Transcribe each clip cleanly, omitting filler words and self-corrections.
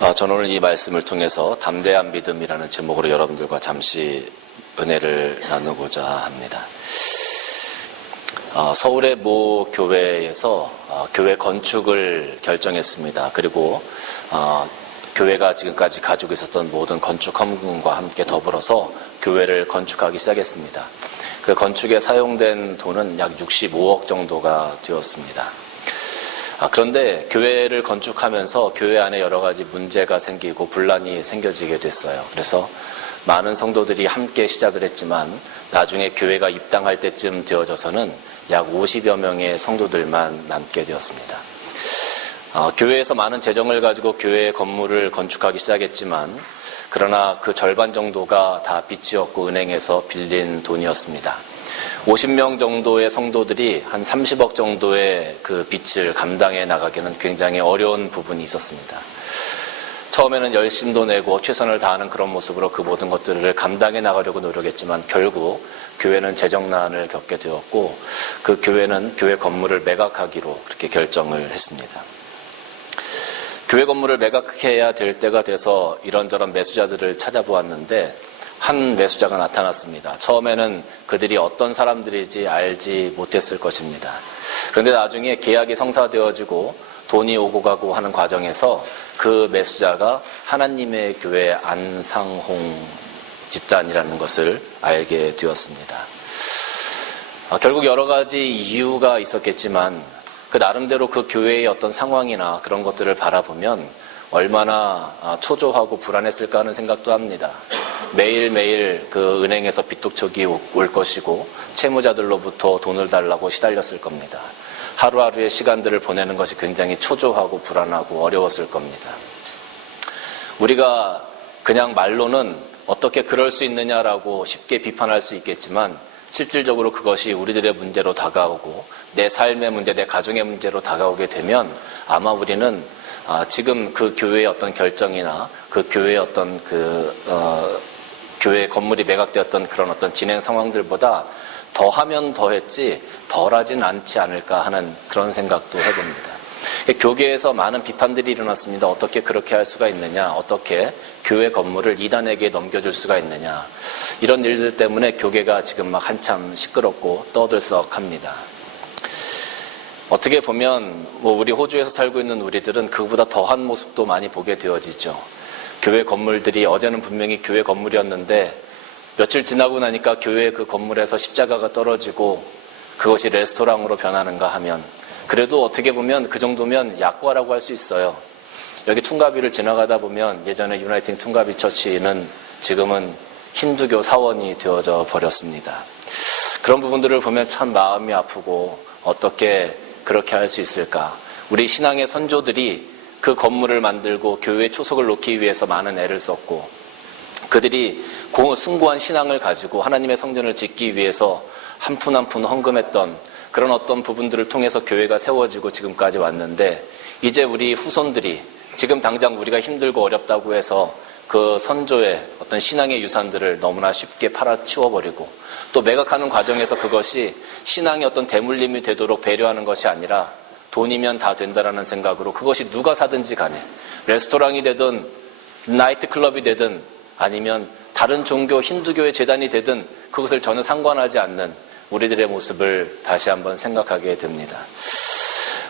저는 오늘 이 말씀을 통해서 담대한 믿음이라는 제목으로 여러분들과 잠시 은혜를 나누고자 합니다. 서울의 모 교회에서 교회 건축을 결정했습니다. 그리고 교회가 지금까지 가지고 있었던 모든 건축 헌금과 함께 더불어서 교회를 건축하기 시작했습니다. 그 건축에 사용된 돈은 약 65억 정도가 되었습니다. 그런데 교회를 건축하면서 교회 안에 여러 가지 문제가 생기고 분란이 생겨지게 됐어요. 그래서 많은 성도들이 함께 시작을 했지만 나중에 교회가 입당할 때쯤 되어져서는 약 50여 명의 성도들만 남게 되었습니다. 교회에서 많은 재정을 가지고 교회 건물을 건축하기 시작했지만 그러나 그 절반 정도가 다 빚이었고 은행에서 빌린 돈이었습니다. 50명 정도의 성도들이 한 30억 정도의 그 빚을 감당해 나가기는 굉장히 어려운 부분이 있었습니다. 처음에는 열심도 내고 최선을 다하는 그런 모습으로 그 모든 것들을 감당해 나가려고 노력했지만 결국 교회는 재정난을 겪게 되었고 그 교회는 교회 건물을 매각하기로 그렇게 결정을 했습니다. 교회 건물을 매각해야 될 때가 돼서 이런저런 매수자들을 찾아보았는데 한 매수자가 나타났습니다. 처음에는 그들이 어떤 사람들인지 알지 못했을 것입니다. 그런데 나중에 계약이 성사되어지고 돈이 오고 가고 하는 과정에서 그 매수자가 하나님의 교회 안상홍 집단이라는 것을 알게 되었습니다. 결국 여러 가지 이유가 있었겠지만 그 나름대로 그 교회의 어떤 상황이나 그런 것들을 바라보면 얼마나 초조하고 불안했을까 하는 생각도 합니다. 매일매일 그 은행에서 빚독촉이 올 것이고 채무자들로부터 돈을 달라고 시달렸을 겁니다. 하루하루의 시간들을 보내는 것이 굉장히 초조하고 불안하고 어려웠을 겁니다. 우리가 그냥 말로는 어떻게 그럴 수 있느냐라고 쉽게 비판할 수 있겠지만 실질적으로 그것이 우리들의 문제로 다가오고 내 삶의 문제, 내 가정의 문제로 다가오게 되면 아마 우리는 지금 그 교회의 어떤 결정이나 그 교회의 어떤 교회 건물이 매각되었던 그런 어떤 진행 상황들보다 더하면 더했지 덜하진 않지 않을까 하는 그런 생각도 해봅니다. 교계에서 많은 비판들이 일어났습니다. 어떻게 그렇게 할 수가 있느냐, 어떻게 교회 건물을 이단에게 넘겨줄 수가 있느냐, 이런 일들 때문에 교계가 지금 막 한참 시끄럽고 떠들썩합니다. 어떻게 보면 우리 호주에서 살고 있는 우리들은 그보다 더한 모습도 많이 보게 되어지죠. 교회 건물들이 어제는 분명히 교회 건물이었는데 며칠 지나고 나니까 교회 그 건물에서 십자가가 떨어지고 그것이 레스토랑으로 변하는가 하면 그래도 어떻게 보면 그 정도면 약과라고 할 수 있어요. 여기 퉁가비를 지나가다 보면 예전에 유나이팅 퉁가비 처치는 지금은 힌두교 사원이 되어져 버렸습니다. 그런 부분들을 보면 참 마음이 아프고 어떻게 그렇게 할 수 있을까. 우리 신앙의 선조들이 그 건물을 만들고 교회에 초석을 놓기 위해서 많은 애를 썼고 그들이 숭고한 신앙을 가지고 하나님의 성전을 짓기 위해서 한 푼 한 푼 헌금했던 그런 어떤 부분들을 통해서 교회가 세워지고 지금까지 왔는데 이제 우리 후손들이 지금 당장 우리가 힘들고 어렵다고 해서 그 선조의 어떤 신앙의 유산들을 너무나 쉽게 팔아치워버리고 또 매각하는 과정에서 그것이 신앙의 어떤 대물림이 되도록 배려하는 것이 아니라 돈이면 다 된다라는 생각으로 그것이 누가 사든지 간에 레스토랑이 되든 나이트클럽이 되든 아니면 다른 종교 힌두교의 재단이 되든 그것을 전혀 상관하지 않는 우리들의 모습을 다시 한번 생각하게 됩니다.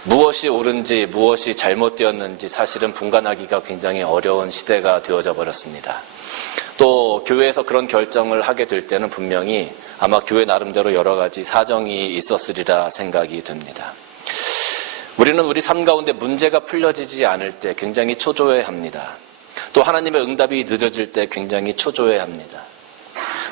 무엇이 옳은지 무엇이 잘못되었는지 사실은 분간하기가 굉장히 어려운 시대가 되어져 버렸습니다. 또 교회에서 그런 결정을 하게 될 때는 분명히 아마 교회 나름대로 여러 가지 사정이 있었으리라 생각이 됩니다. 우리는 우리 삶 가운데 문제가 풀려지지 않을 때 굉장히 초조해합니다. 또 하나님의 응답이 늦어질 때 굉장히 초조해합니다.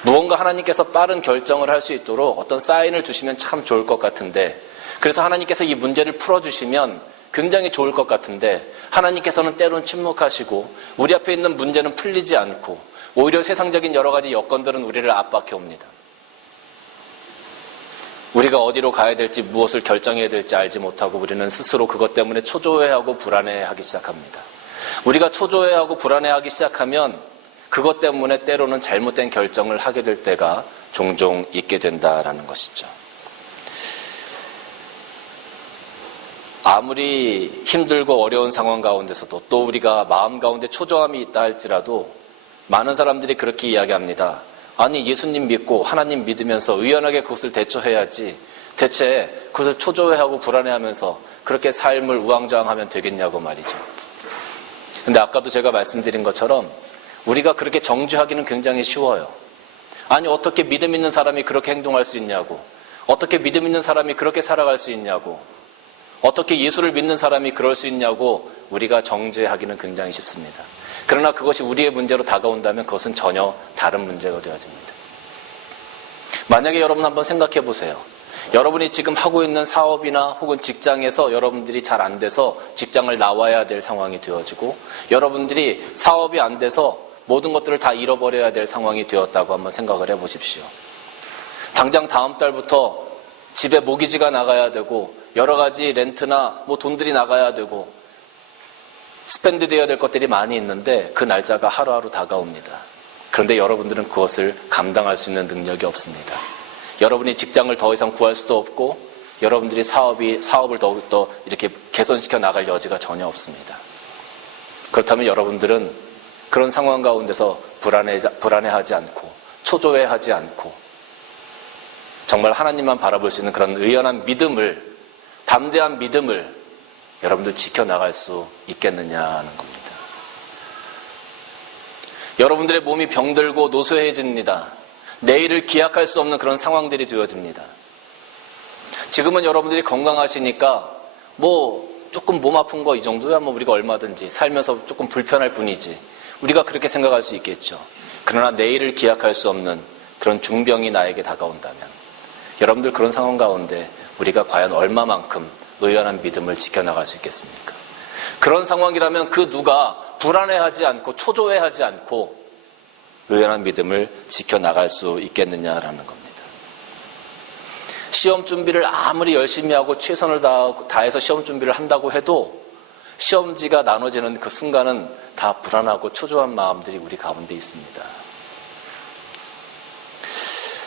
무언가 하나님께서 빠른 결정을 할 수 있도록 어떤 사인을 주시면 참 좋을 것 같은데 그래서 하나님께서 이 문제를 풀어주시면 굉장히 좋을 것 같은데 하나님께서는 때론 침묵하시고 우리 앞에 있는 문제는 풀리지 않고 오히려 세상적인 여러 가지 여건들은 우리를 압박해 옵니다. 우리가 어디로 가야 될지 무엇을 결정해야 될지 알지 못하고 우리는 스스로 그것 때문에 초조해하고 불안해하기 시작합니다. 우리가 초조해하고 불안해하기 시작하면 그것 때문에 때로는 잘못된 결정을 하게 될 때가 종종 있게 된다라는 것이죠. 아무리 힘들고 어려운 상황 가운데서도 또 우리가 마음 가운데 초조함이 있다 할지라도 많은 사람들이 그렇게 이야기합니다. 아니, 예수님 믿고 하나님 믿으면서 의연하게 그것을 대처해야지 대체 그것을 초조해하고 불안해하면서 그렇게 삶을 우왕좌왕하면 되겠냐고 말이죠. 근데 아까도 제가 말씀드린 것처럼 우리가 그렇게 정죄하기는 굉장히 쉬워요. 아니, 어떻게 믿음 있는 사람이 그렇게 행동할 수 있냐고, 어떻게 믿음 있는 사람이 그렇게 살아갈 수 있냐고, 어떻게 예수를 믿는 사람이 그럴 수 있냐고 우리가 정죄하기는 굉장히 쉽습니다. 그러나 그것이 우리의 문제로 다가온다면 그것은 전혀 다른 문제가 되어집니다. 만약에 여러분 한번 생각해 보세요. 여러분이 지금 하고 있는 사업이나 혹은 직장에서 여러분들이 잘 안 돼서 직장을 나와야 될 상황이 되어지고, 여러분들이 사업이 안 돼서 모든 것들을 다 잃어버려야 될 상황이 되었다고 한번 생각을 해보십시오. 당장 다음 달부터 집에 모기지가 나가야 되고 여러 가지 렌트나 돈들이 나가야 되고 스펜드 되어야 될 것들이 많이 있는데 그 날짜가 하루하루 다가옵니다. 그런데 여러분들은 그것을 감당할 수 있는 능력이 없습니다. 여러분이 직장을 더 이상 구할 수도 없고 여러분들이 사업을 더욱더 이렇게 개선시켜 나갈 여지가 전혀 없습니다. 그렇다면 여러분들은 그런 상황 가운데서 불안해하지 않고 초조해하지 않고 정말 하나님만 바라볼 수 있는 그런 의연한 믿음을, 담대한 믿음을 여러분들 지켜나갈 수 있겠느냐는 겁니다. 여러분들의 몸이 병들고 노쇠해집니다. 내일을 기약할 수 없는 그런 상황들이 되어집니다. 지금은 여러분들이 건강하시니까 조금 몸 아픈 거 이 정도야 우리가 얼마든지 살면서 조금 불편할 뿐이지, 우리가 그렇게 생각할 수 있겠죠. 그러나 내일을 기약할 수 없는 그런 중병이 나에게 다가온다면 여러분들 그런 상황 가운데 우리가 과연 얼마만큼 의연한 믿음을 지켜나갈 수 있겠습니까? 그런 상황이라면 그 누가 불안해하지 않고 초조해하지 않고 의연한 믿음을 지켜나갈 수 있겠느냐라는 겁니다. 시험 준비를 아무리 열심히 하고 최선을 다해서 시험 준비를 한다고 해도 시험지가 나눠지는 그 순간은 다 불안하고 초조한 마음들이 우리 가운데 있습니다.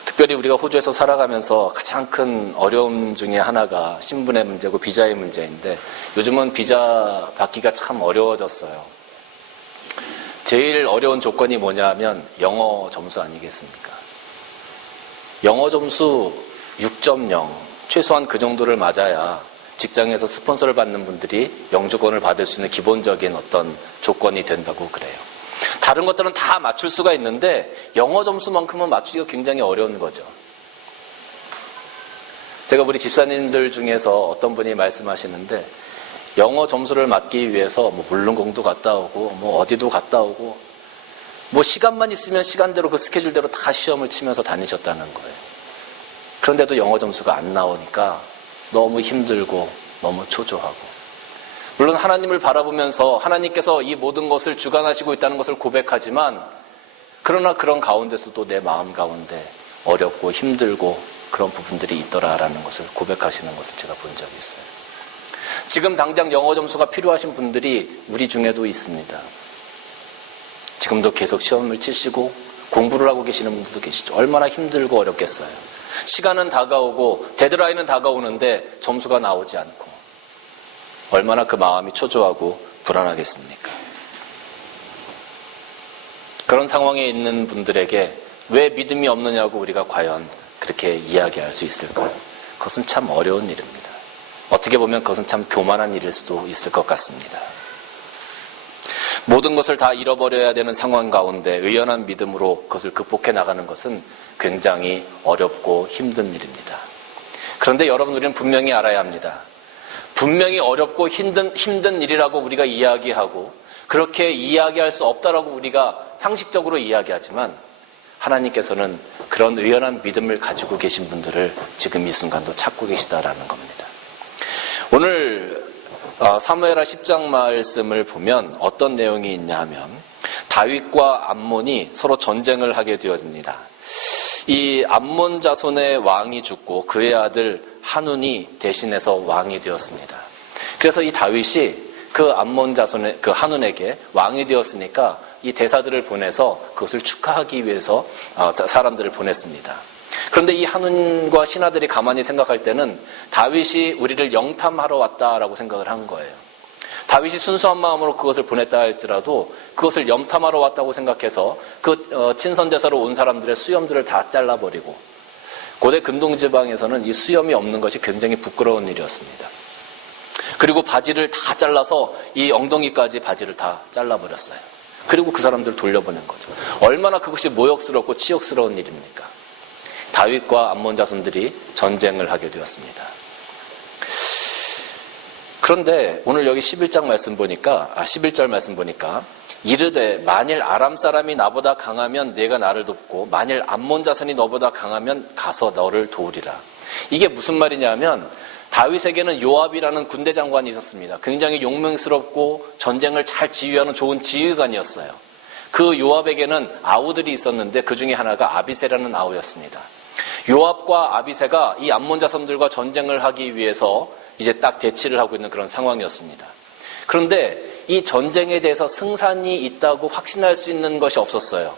특별히 우리가 호주에서 살아가면서 가장 큰 어려움 중에 하나가 신분의 문제고 비자의 문제인데, 요즘은 비자 받기가 참 어려워졌어요. 제일 어려운 조건이 뭐냐면 영어 점수 아니겠습니까? 영어 점수 6.0, 최소한 그 정도를 맞아야 직장에서 스폰서를 받는 분들이 영주권을 받을 수 있는 기본적인 어떤 조건이 된다고 그래요. 다른 것들은 다 맞출 수가 있는데 영어 점수만큼은 맞추기가 굉장히 어려운 거죠. 제가 우리 집사님들 중에서 어떤 분이 말씀하시는데, 영어 점수를 맞기 위해서 울릉공도 갔다 오고 어디도 갔다 오고 시간만 있으면 시간대로 그 스케줄대로 다 시험을 치면서 다니셨다는 거예요. 그런데도 영어 점수가 안 나오니까 너무 힘들고 너무 초조하고, 물론 하나님을 바라보면서 하나님께서 이 모든 것을 주관하시고 있다는 것을 고백하지만, 그러나 그런 가운데서도 내 마음 가운데 어렵고 힘들고 그런 부분들이 있더라라는 것을 고백하시는 것을 제가 본 적이 있어요. 지금 당장 영어 점수가 필요하신 분들이 우리 중에도 있습니다. 지금도 계속 시험을 치시고 공부를 하고 계시는 분들도 계시죠. 얼마나 힘들고 어렵겠어요. 시간은 다가오고 데드라인은 다가오는데 점수가 나오지 않고 얼마나 그 마음이 초조하고 불안하겠습니까? 그런 상황에 있는 분들에게 왜 믿음이 없느냐고 우리가 과연 그렇게 이야기할 수 있을까요? 그것은 참 어려운 일입니다. 어떻게 보면 그것은 참 교만한 일일 수도 있을 것 같습니다. 모든 것을 다 잃어버려야 되는 상황 가운데 의연한 믿음으로 그것을 극복해 나가는 것은 굉장히 어렵고 힘든 일입니다. 그런데 여러분, 우리는 분명히 알아야 합니다. 분명히 어렵고 힘든 일이라고 우리가 이야기하고 그렇게 이야기할 수 없다라고 우리가 상식적으로 이야기하지만, 하나님께서는 그런 의연한 믿음을 가지고 계신 분들을 지금 이 순간도 찾고 계시다라는 겁니다. 오늘 사무엘하 10장 말씀을 보면 어떤 내용이 있냐 하면, 다윗과 암몬이 서로 전쟁을 하게 되어집니다. 이 암몬 자손의 왕이 죽고 그의 아들 한운이 대신해서 왕이 되었습니다. 그래서 이 다윗이 그 암몬 자손의 그 한운에게 왕이 되었으니까 이 대사들을 보내서 그것을 축하하기 위해서 사람들을 보냈습니다. 그런데 이 한운과 신하들이 가만히 생각할 때는 다윗이 우리를 영탐하러 왔다라고 생각을 한 거예요. 다윗이 순수한 마음으로 그것을 보냈다 할지라도 그것을 염탐하러 왔다고 생각해서 그 친선대사로 온 사람들의 수염들을 다 잘라버리고, 고대 근동지방에서는 이 수염이 없는 것이 굉장히 부끄러운 일이었습니다. 그리고 바지를 다 잘라서 이 엉덩이까지 바지를 다 잘라버렸어요. 그리고 그 사람들을 돌려보낸 거죠. 얼마나 그것이 모욕스럽고 치욕스러운 일입니까? 다윗과 암몬 자손들이 전쟁을 하게 되었습니다. 그런데 오늘 여기 11절 말씀 보니까 이르되 만일 아람 사람이 나보다 강하면 네가 나를 돕고 만일 암몬 자손이 너보다 강하면 가서 너를 도우리라. 이게 무슨 말이냐면 다윗에게는 요압이라는 군대 장관이 있었습니다. 굉장히 용맹스럽고 전쟁을 잘 지휘하는 좋은 지휘관이었어요. 그 요압에게는 아우들이 있었는데 그 중에 하나가 아비새라는 아우였습니다. 요압과 아비새가 이 암몬 자손들과 전쟁을 하기 위해서 이제 딱 대치를 하고 있는 그런 상황이었습니다. 그런데 이 전쟁에 대해서 승산이 있다고 확신할 수 있는 것이 없었어요.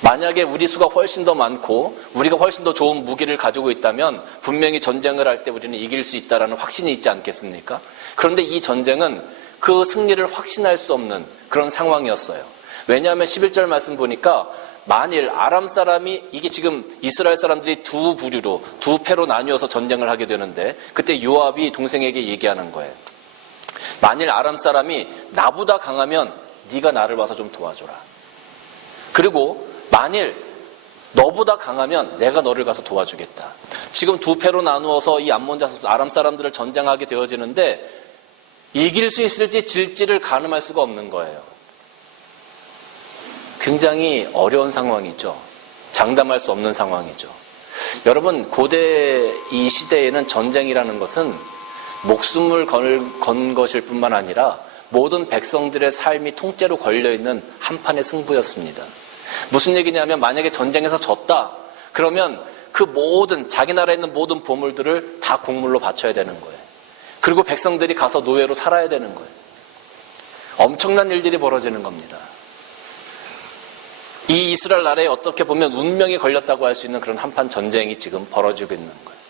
만약에 우리 수가 훨씬 더 많고 우리가 훨씬 더 좋은 무기를 가지고 있다면 분명히 전쟁을 할 때 우리는 이길 수 있다는 확신이 있지 않겠습니까? 그런데 이 전쟁은 그 승리를 확신할 수 없는 그런 상황이었어요. 왜냐하면 11절 말씀 보니까 만일 아람 사람이, 이게 지금 이스라엘 사람들이 두 부류로, 두 패로 나뉘어서 전쟁을 하게 되는데 그때 요압이 동생에게 얘기하는 거예요. 만일 아람 사람이 나보다 강하면 네가 나를 와서 좀 도와줘라. 그리고 만일 너보다 강하면 내가 너를 가서 도와주겠다. 지금 두 패로 나누어서 이 암몬 자손 아람 사람들을 전쟁하게 되어지는데 이길 수 있을지 질지를 가늠할 수가 없는 거예요. 굉장히 어려운 상황이죠. 장담할 수 없는 상황이죠. 여러분, 고대 이 시대에는 전쟁이라는 것은 목숨을 건 것일 뿐만 아니라 모든 백성들의 삶이 통째로 걸려있는 한판의 승부였습니다. 무슨 얘기냐면 만약에 전쟁에서 졌다 그러면 그 모든 자기 나라에 있는 모든 보물들을 다 곡물로 바쳐야 되는 거예요. 그리고 백성들이 가서 노예로 살아야 되는 거예요. 엄청난 일들이 벌어지는 겁니다. 이 이스라엘 나라에 어떻게 보면 운명이 걸렸다고 할 수 있는 그런 한판 전쟁이 지금 벌어지고 있는 거예요.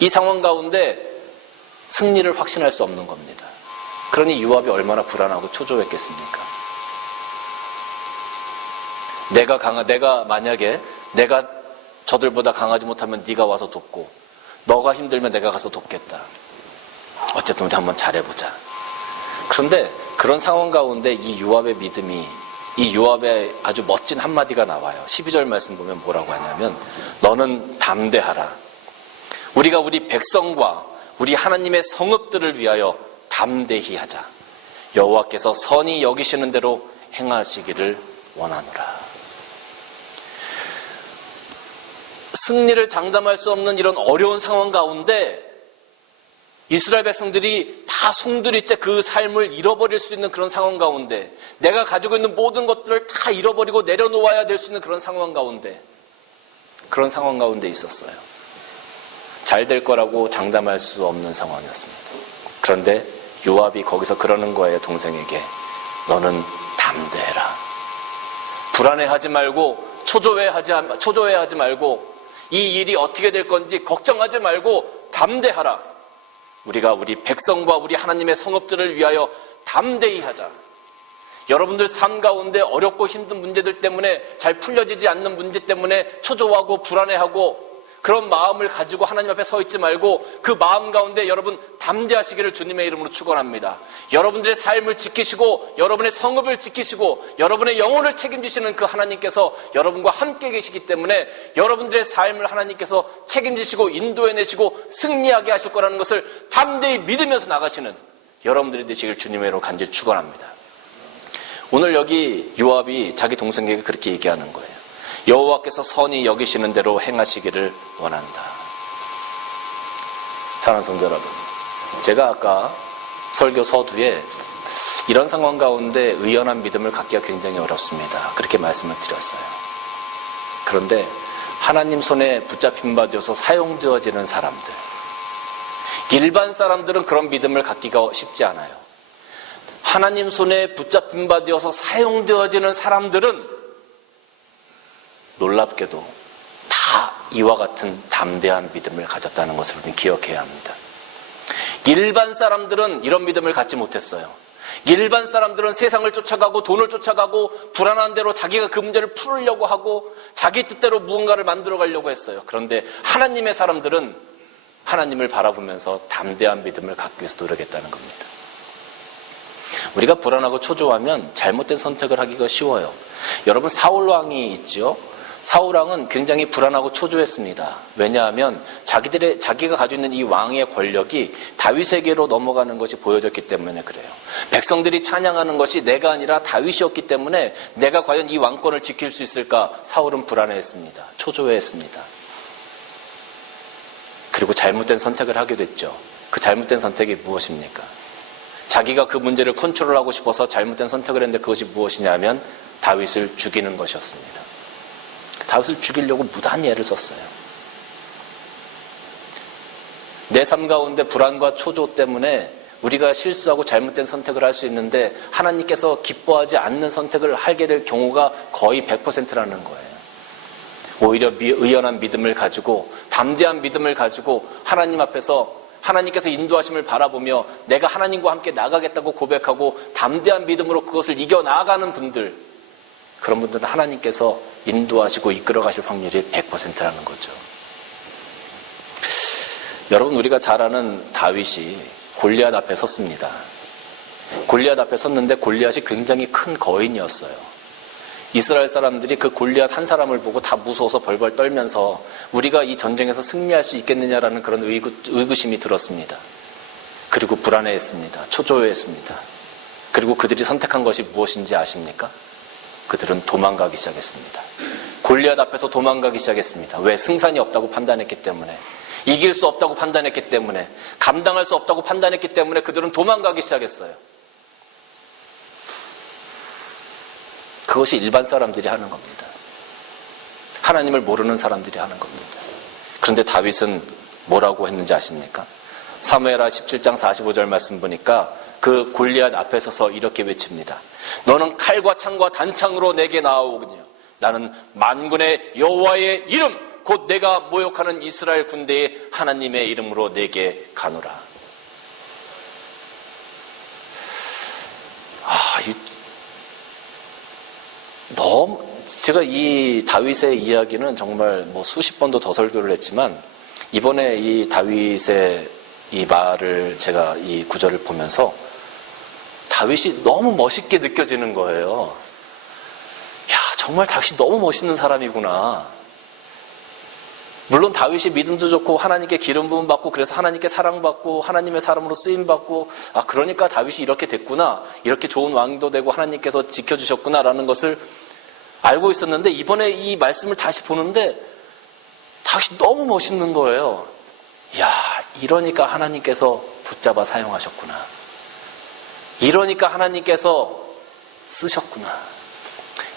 이 상황 가운데 승리를 확신할 수 없는 겁니다. 그러니 요압이 얼마나 불안하고 초조했겠습니까? 내가 만약에 내가 저들보다 강하지 못하면 네가 와서 돕고 너가 힘들면 내가 가서 돕겠다. 어쨌든 우리 한번 잘해보자. 그런데 그런 상황 가운데 이 요압의 믿음이, 이 요압의 아주 멋진 한마디가 나와요. 12절 말씀 보면 뭐라고 하냐면 너는 담대하라. 우리가 우리 백성과 우리 하나님의 성읍들을 위하여 담대히 하자. 여호와께서 선히 여기시는 대로 행하시기를 원하노라. 승리를 장담할 수 없는 이런 어려운 상황 가운데 이스라엘 백성들이 다 송두리째 그 삶을 잃어버릴 수 있는 그런 상황 가운데, 내가 가지고 있는 모든 것들을 다 잃어버리고 내려놓아야 될 수 있는 그런 상황 가운데, 그런 상황 가운데 있었어요. 잘 될 거라고 장담할 수 없는 상황이었습니다. 그런데 요압이 거기서 그러는 거예요. 동생에게 너는 담대해라. 불안해하지 말고 초조해하지 말고 이 일이 어떻게 될 건지 걱정하지 말고 담대하라. 우리가 우리 백성과 우리 하나님의 성읍들을 위하여 담대히 하자. 여러분들 삶 가운데 어렵고 힘든 문제들 때문에 잘 풀려지지 않는 문제 때문에 초조하고 불안해하고 그런 마음을 가지고 하나님 앞에 서 있지 말고 그 마음 가운데 여러분 담대하시기를 주님의 이름으로 축원합니다. 여러분들의 삶을 지키시고 여러분의 성읍을 지키시고 여러분의 영혼을 책임지시는 그 하나님께서 여러분과 함께 계시기 때문에 여러분들의 삶을 하나님께서 책임지시고 인도해내시고 승리하게 하실 거라는 것을 담대히 믿으면서 나가시는 여러분들이 되시길 주님의 이름으로 간절히 축원합니다. 오늘 여기 요압이 자기 동생에게 그렇게 얘기하는 거예요. 여호와께서 선히 여기시는 대로 행하시기를 원한다. 사랑하는 성도 여러분, 제가 아까 설교 서두에 이런 상황 가운데 의연한 믿음을 갖기가 굉장히 어렵습니다. 그렇게 말씀을 드렸어요. 그런데 하나님 손에 붙잡힌 바 되어서 사용되어지는 사람들, 일반 사람들은 그런 믿음을 갖기가 쉽지 않아요. 하나님 손에 붙잡힌 바 되어서 사용되어지는 사람들은 놀랍게도 다 이와 같은 담대한 믿음을 가졌다는 것을 우리는 기억해야 합니다. 일반 사람들은 이런 믿음을 갖지 못했어요. 일반 사람들은 세상을 쫓아가고 돈을 쫓아가고 불안한 대로 자기가 그 문제를 풀으려고 하고 자기 뜻대로 무언가를 만들어 가려고 했어요. 그런데 하나님의 사람들은 하나님을 바라보면서 담대한 믿음을 갖기 위해서 노력했다는 겁니다. 우리가 불안하고 초조하면 잘못된 선택을 하기가 쉬워요. 여러분, 사울왕이 있죠. 사울왕은 굉장히 불안하고 초조했습니다. 왜냐하면 자기가 가지고 있는 이 왕의 권력이 다윗에게로 넘어가는 것이 보여졌기 때문에 그래요. 백성들이 찬양하는 것이 내가 아니라 다윗이었기 때문에 내가 과연 이 왕권을 지킬 수 있을까? 사울은 불안해했습니다. 초조해했습니다. 그리고 잘못된 선택을 하게 됐죠. 그 잘못된 선택이 무엇입니까? 자기가 그 문제를 컨트롤하고 싶어서 잘못된 선택을 했는데 그것이 무엇이냐면 다윗을 죽이는 것이었습니다. 다윗을 죽이려고 무단히 애를 썼어요. 내 삶 가운데 불안과 초조 때문에 우리가 실수하고 잘못된 선택을 할 수 있는데 하나님께서 기뻐하지 않는 선택을 하게 될 경우가 거의 100%라는 거예요. 오히려 의연한 믿음을 가지고 담대한 믿음을 가지고 하나님 앞에서 하나님께서 인도하심을 바라보며 내가 하나님과 함께 나가겠다고 고백하고 담대한 믿음으로 그것을 이겨나가는 분들, 그런 분들은 하나님께서 인도하시고 이끌어 가실 확률이 100%라는 거죠. 여러분, 우리가 잘 아는 다윗이 골리앗 앞에 섰습니다. 골리앗 앞에 섰는데 골리앗이 굉장히 큰 거인이었어요. 이스라엘 사람들이 그 골리앗 한 사람을 보고 다 무서워서 벌벌 떨면서 우리가 이 전쟁에서 승리할 수 있겠느냐라는 그런 의구심이 들었습니다. 그리고 불안해했습니다. 초조해했습니다. 그리고 그들이 선택한 것이 무엇인지 아십니까? 그들은 도망가기 시작했습니다. 골리앗 앞에서 도망가기 시작했습니다. 왜? 승산이 없다고 판단했기 때문에, 이길 수 없다고 판단했기 때문에, 감당할 수 없다고 판단했기 때문에 그들은 도망가기 시작했어요. 그것이 일반 사람들이 하는 겁니다. 하나님을 모르는 사람들이 하는 겁니다. 그런데 다윗은 뭐라고 했는지 아십니까? 사무엘하 17장 45절 말씀 보니까 그 골리앗 앞에 서서 이렇게 외칩니다. 너는 칼과 창과 단창으로 내게 나아오거니와 나는 만군의 여호와의 이름 곧 내가 모욕하는 이스라엘 군대의 하나님의 이름으로 내게 가노라. 제가 이 다윗의 이야기는 정말 수십 번도 더 설교를 했지만 이번에 이 다윗의 이 말을 제가 이 구절을 보면서 다윗이 너무 멋있게 느껴지는 거예요. 야, 정말 다윗이 너무 멋있는 사람이구나. 물론 다윗이 믿음도 좋고 하나님께 기름 부음 받고 그래서 하나님께 사랑받고 하나님의 사람으로 쓰임 받고 그러니까 다윗이 이렇게 됐구나, 이렇게 좋은 왕도 되고 하나님께서 지켜주셨구나라는 것을 알고 있었는데 이번에 이 말씀을 다시 보는데 다윗이 너무 멋있는 거예요. 이야, 이러니까 하나님께서 붙잡아 사용하셨구나. 이러니까 하나님께서 쓰셨구나.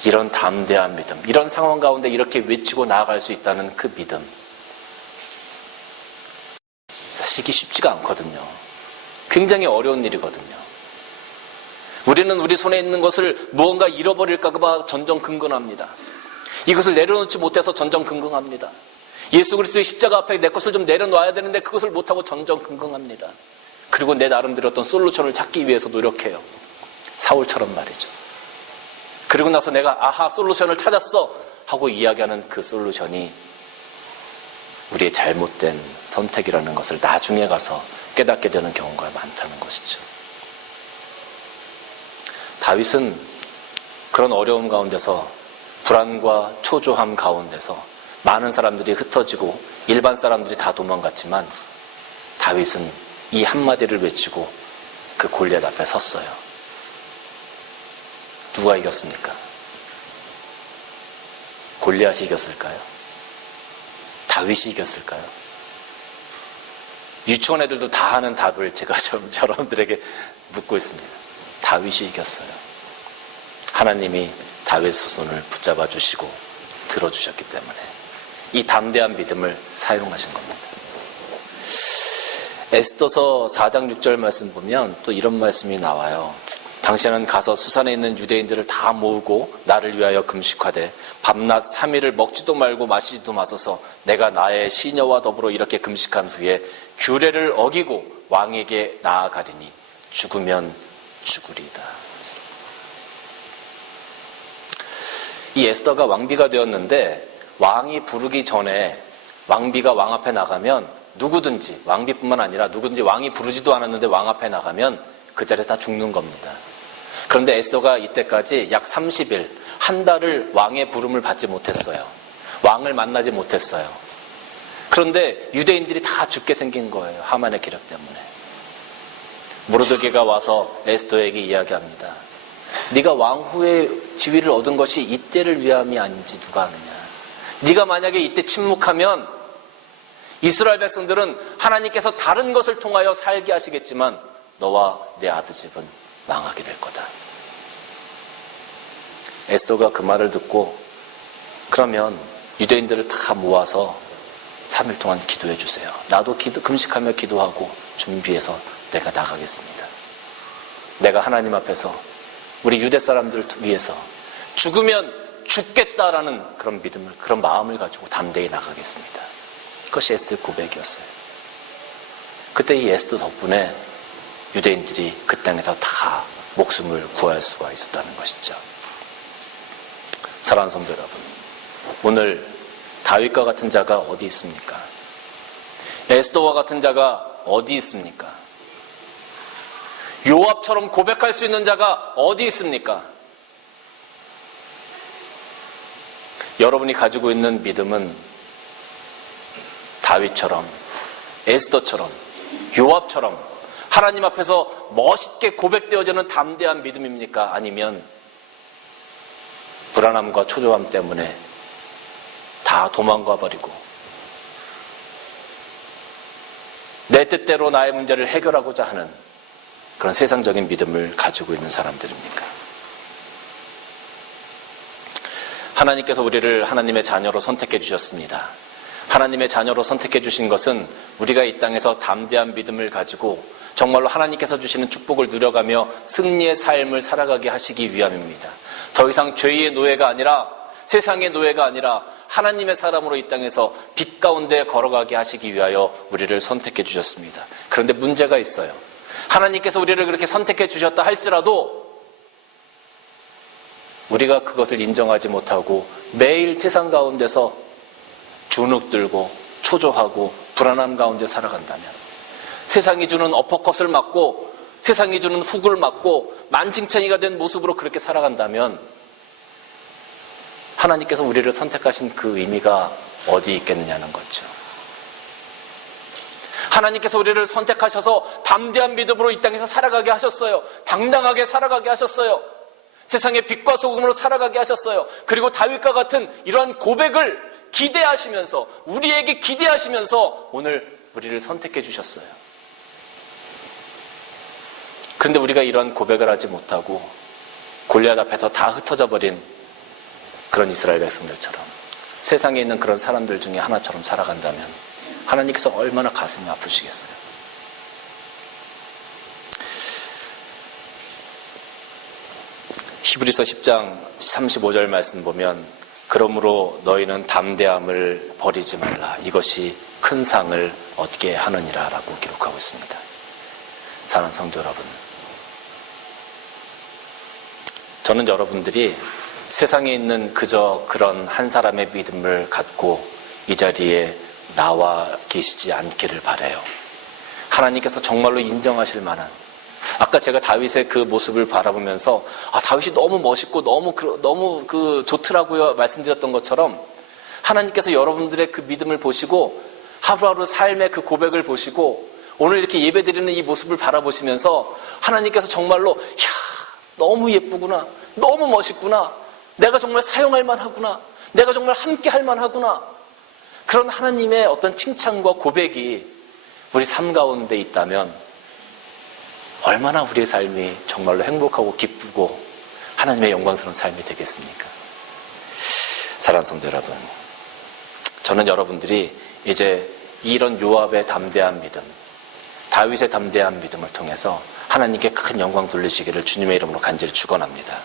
이런 담대한 믿음, 이런 상황 가운데 이렇게 외치고 나아갈 수 있다는 그 믿음, 사실 이게 쉽지가 않거든요. 굉장히 어려운 일이거든요. 우리는 우리 손에 있는 것을 무언가 잃어버릴까 봐 전전긍긍합니다. 이것을 내려놓지 못해서 전전긍긍합니다. 예수 그리스도의 십자가 앞에 내 것을 좀 내려놔야 되는데 그것을 못하고 전전긍긍합니다. 그리고 내 나름대로 어떤 솔루션을 찾기 위해서 노력해요. 사울처럼 말이죠. 그리고 나서 내가 솔루션을 찾았어 하고 이야기하는 그 솔루션이 우리의 잘못된 선택이라는 것을 나중에 가서 깨닫게 되는 경우가 많다는 것이죠. 다윗은 그런 어려움 가운데서, 불안과 초조함 가운데서 많은 사람들이 흩어지고 일반 사람들이 다 도망갔지만 다윗은 이 한마디를 외치고 그 골리앗 앞에 섰어요. 누가 이겼습니까? 골리앗이 이겼을까요? 다윗이 이겼을까요? 유치원 애들도 다 하는 답을 제가 여러분들에게 묻고 있습니다. 다윗이 이겼어요. 하나님이 다윗의 손을 붙잡아 주시고 들어주셨기 때문에 이 담대한 믿음을 사용하신 겁니다. 에스더서 4장 6절 말씀 보면 또 이런 말씀이 나와요. 당신은 가서 수산에 있는 유대인들을 다 모으고 나를 위하여 금식하되 밤낮 3일을 먹지도 말고 마시지도 마소서. 내가 나의 시녀와 더불어 이렇게 금식한 후에 규례를 어기고 왕에게 나아가리니 죽으면 죽으리이다. 이 에스더가 왕비가 되었는데 왕이 부르기 전에 왕비가 왕 앞에 나가면 누구든지, 왕비뿐만 아니라 누구든지 왕이 부르지도 않았는데 왕 앞에 나가면 그 자리에 다 죽는 겁니다. 그런데 에스더가 이때까지 약 30일, 한 달을 왕의 부름을 받지 못했어요. 왕을 만나지 못했어요. 그런데 유대인들이 다 죽게 생긴 거예요. 하만의 기력 때문에. 모르드게가 와서 에스더에게 이야기합니다. 네가 왕후의 지위를 얻은 것이 이때를 위함이 아닌지 누가 아느냐. 네가 만약에 이때 침묵하면 이스라엘 백성들은 하나님께서 다른 것을 통하여 살게 하시겠지만 너와 내 아버집은 망하게 될 거다. 에스더가 그 말을 듣고 그러면 유대인들을 다 모아서 3일 동안 기도해 주세요. 나도 금식하며 기도하고 준비해서 내가 나가겠습니다. 내가 하나님 앞에서 우리 유대 사람들을 위해서 죽으면 죽겠다라는 그런 믿음을, 그런 마음을 가지고 담대히 나가겠습니다. 그것이 에스더의 고백이었어요. 그때 이 에스더 덕분에 유대인들이 그 땅에서 다 목숨을 구할 수가 있었다는 것이죠. 사랑하는 성도 여러분, 오늘 다윗과 같은 자가 어디 있습니까? 에스더와 같은 자가 어디 있습니까? 요압처럼 고백할 수 있는 자가 어디 있습니까? 여러분이 가지고 있는 믿음은 다윗처럼, 에스더처럼, 요압처럼 하나님 앞에서 멋있게 고백되어지는 담대한 믿음입니까? 아니면 불안함과 초조함 때문에 다 도망가 버리고 내 뜻대로 나의 문제를 해결하고자 하는 그런 세상적인 믿음을 가지고 있는 사람들입니까? 하나님께서 우리를 하나님의 자녀로 선택해 주셨습니다. 하나님의 자녀로 선택해 주신 것은 우리가 이 땅에서 담대한 믿음을 가지고 정말로 하나님께서 주시는 축복을 누려가며 승리의 삶을 살아가게 하시기 위함입니다. 더 이상 죄의 노예가 아니라, 세상의 노예가 아니라 하나님의 사람으로 이 땅에서 빛 가운데 걸어가게 하시기 위하여 우리를 선택해 주셨습니다. 그런데 문제가 있어요. 하나님께서 우리를 그렇게 선택해 주셨다 할지라도 우리가 그것을 인정하지 못하고 매일 세상 가운데서 주눅들고 초조하고 불안함 가운데 살아간다면, 세상이 주는 어퍼컷을 맞고 세상이 주는 훅을 맞고 만신창이가 된 모습으로 그렇게 살아간다면 하나님께서 우리를 선택하신 그 의미가 어디 있겠느냐는 거죠. 하나님께서 우리를 선택하셔서 담대한 믿음으로 이 땅에서 살아가게 하셨어요. 당당하게 살아가게 하셨어요. 세상의 빛과 소금으로 살아가게 하셨어요. 그리고 다윗과 같은 이러한 고백을 기대하시면서, 우리에게 기대하시면서 오늘 우리를 선택해 주셨어요. 그런데 우리가 이러한 고백을 하지 못하고 골리앗 앞에서 다 흩어져 버린 그런 이스라엘 백성들처럼 세상에 있는 그런 사람들 중에 하나처럼 살아간다면 하나님께서 얼마나 가슴이 아프시겠어요. 히브리서 10장 35절 말씀 보면 그러므로 너희는 담대함을 버리지 말라. 이것이 큰 상을 얻게 하느니라 라고 기록하고 있습니다. 사랑하는 성도 여러분, 저는 여러분들이 세상에 있는 그저 그런 한 사람의 믿음을 갖고 이 자리에 나와 계시지 않기를 바라요. 하나님께서 정말로 인정하실 만한, 아까 제가 다윗의 그 모습을 바라보면서 다윗이 너무 멋있고 너무 좋더라고요 말씀드렸던 것처럼 하나님께서 여러분들의 그 믿음을 보시고 하루하루 삶의 그 고백을 보시고 오늘 이렇게 예배드리는 이 모습을 바라보시면서 하나님께서 정말로 너무 예쁘구나, 너무 멋있구나, 내가 정말 사용할 만하구나, 내가 정말 함께 할 만하구나, 그런 하나님의 어떤 칭찬과 고백이 우리 삶 가운데 있다면 얼마나 우리의 삶이 정말로 행복하고 기쁘고 하나님의 영광스러운 삶이 되겠습니까? 사랑하는 성도 여러분, 저는 여러분들이 이제 이런 요압의 담대한 믿음, 다윗의 담대한 믿음을 통해서 하나님께 큰 영광 돌리시기를 주님의 이름으로 간절히 축원합니다.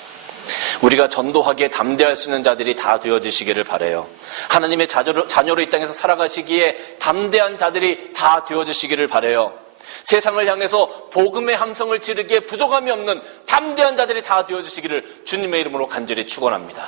우리가 전도하기에 담대할 수 있는 자들이 다 되어지시기를 바라요. 하나님의 자녀로 이 땅에서 살아가시기에 담대한 자들이 다 되어지시기를 바라요. 세상을 향해서 복음의 함성을 지르기에 부족함이 없는 담대한 자들이 다 되어지시기를 주님의 이름으로 간절히 축원합니다.